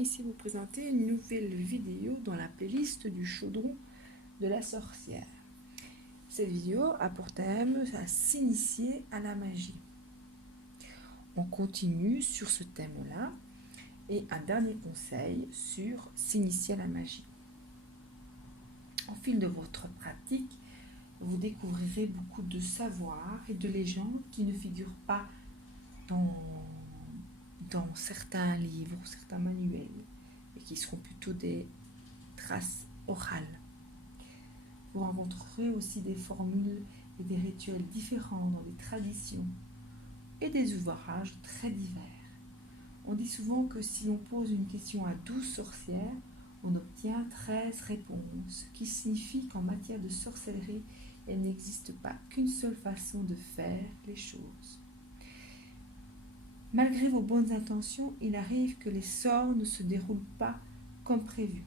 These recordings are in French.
Ici vous présenter une nouvelle vidéo dans la playlist du chaudron de la sorcière. Cette vidéo a pour thème à s'initier à la magie. On continue sur ce thème-là et un dernier conseil sur s'initier à la magie. Au fil de votre pratique, vous découvrirez beaucoup de savoirs et de légendes qui ne figurent pas dans certains livres ou certains manuels et qui seront plutôt des traces orales. Vous rencontrerez aussi des formules et des rituels différents dans des traditions et des ouvrages très divers. On dit souvent que si l'on pose une question à 12 sorcières, on obtient 13 réponses, ce qui signifie qu'en matière de sorcellerie, il n'existe pas qu'une seule façon de faire les choses. Malgré vos bonnes intentions, il arrive que les sorts ne se déroulent pas comme prévu.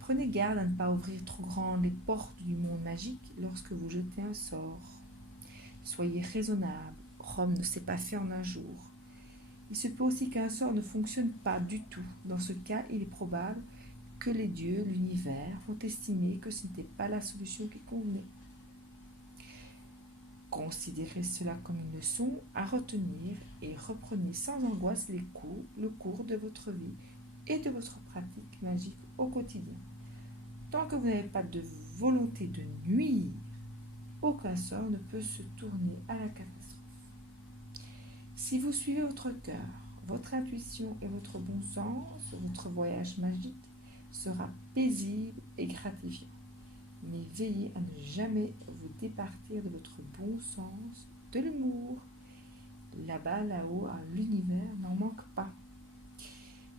Prenez garde à ne pas ouvrir trop grandes les portes du monde magique lorsque vous jetez un sort. Soyez raisonnable, Rome ne s'est pas fait en un jour. Il se peut aussi qu'un sort ne fonctionne pas du tout. Dans ce cas, il est probable que les dieux, l'univers, vont estimer que ce n'était pas la solution qui convenait. Considérez cela comme une leçon à retenir et reprenez sans angoisse le cours de votre vie et de votre pratique magique au quotidien. Tant que vous n'avez pas de volonté de nuire, aucun sort ne peut se tourner à la catastrophe. Si vous suivez votre cœur, votre intuition et votre bon sens, votre voyage magique sera paisible et gratifiant. Mais veillez à ne jamais vous départir de votre bon sens, de l'humour. Là-bas, là-haut, l'univers n'en manque pas.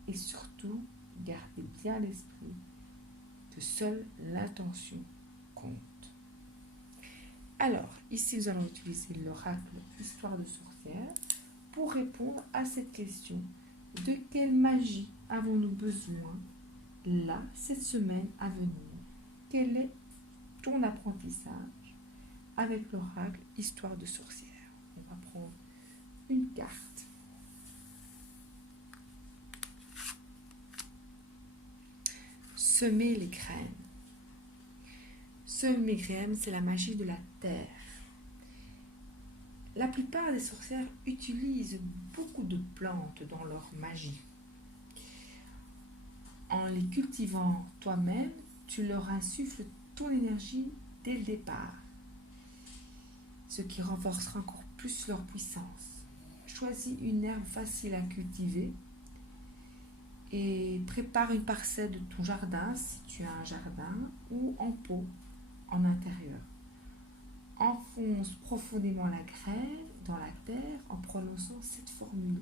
Et surtout, gardez bien à l'esprit que seule l'intention compte. Alors, ici, nous allons utiliser l'oracle Histoire de sorcière pour répondre à cette question. De quelle magie avons-nous besoin là, cette semaine à venir? Quel est ton apprentissage avec l'oracle Histoire de sorcière? On va prendre une carte. Semer les graines. Semer les graines, c'est la magie de la terre. La plupart des sorcières utilisent beaucoup de plantes dans leur magie. En les cultivant toi-même, tu leur insuffles ton énergie dès le départ, ce qui renforcera encore plus leur puissance. Choisis une herbe facile à cultiver et prépare une parcelle de ton jardin si tu as un jardin ou en pot en intérieur. Enfonce profondément la graine dans la terre en prononçant cette formule.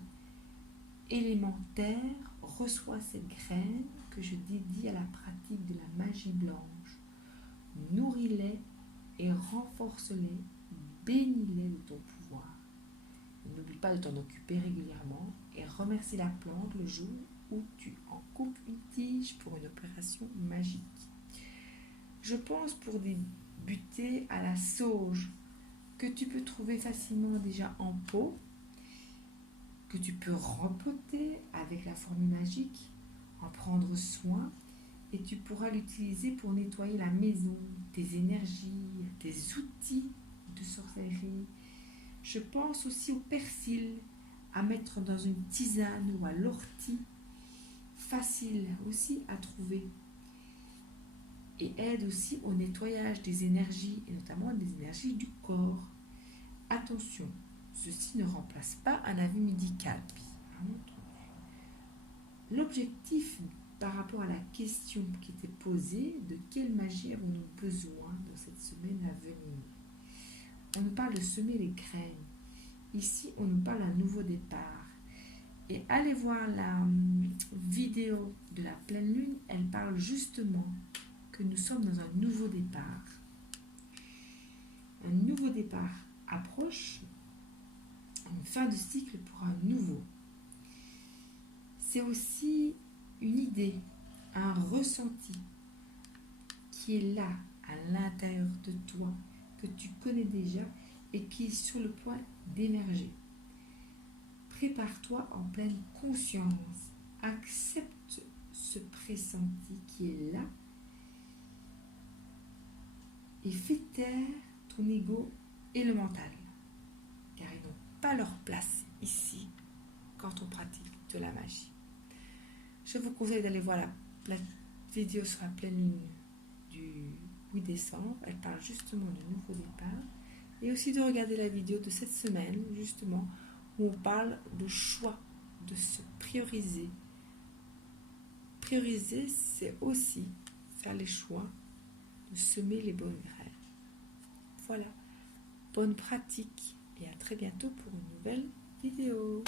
Élémentaire, reçois cette graine que je dédie à la pratique de la magie blanche. Nourris-les et renforce-les, bénis-les de ton pouvoir. N'oublie pas de t'en occuper régulièrement et remercie la plante le jour où tu en coupes une tige pour une opération magique. Je pense pour débuter à la sauge que tu peux trouver facilement déjà en pot, que tu peux rempoter avec la formule magique, en prendre soin et tu pourras l'utiliser pour nettoyer la maison, tes énergies, tes outils de sorcellerie. Je pense aussi au persil à mettre dans une tisane ou à l'ortie, facile aussi à trouver et aide aussi au nettoyage des énergies et notamment des énergies du corps. Attention, ceci ne remplace pas un avis médical, bien entendu. L'objectif par rapport à la question qui était posée, de quelle magie avons-nous besoin dans cette semaine à venir? On nous parle de semer les graines. Ici, on nous parle d'un nouveau départ. Et allez voir la vidéo de la pleine lune, elle parle justement que nous sommes dans un nouveau départ. Un nouveau départ approche, une fin de cycle pour un nouveau. C'est aussi une idée, un ressenti qui est là, à l'intérieur de toi, que tu connais déjà et qui est sur le point d'émerger. Prépare-toi en pleine conscience. Accepte ce pressenti qui est là et fais taire ton ego et le mental, car ils n'ont pas leur place ici quand on pratique de la magie. Je vous conseille d'aller voir la vidéo sur la pleine lune du 8 décembre. Elle parle justement de nouveau départ. Et aussi de regarder la vidéo de cette semaine, justement, où on parle de choix, de se prioriser. Prioriser, c'est aussi faire les choix de semer les bonnes graines. Voilà, bonne pratique et à très bientôt pour une nouvelle vidéo.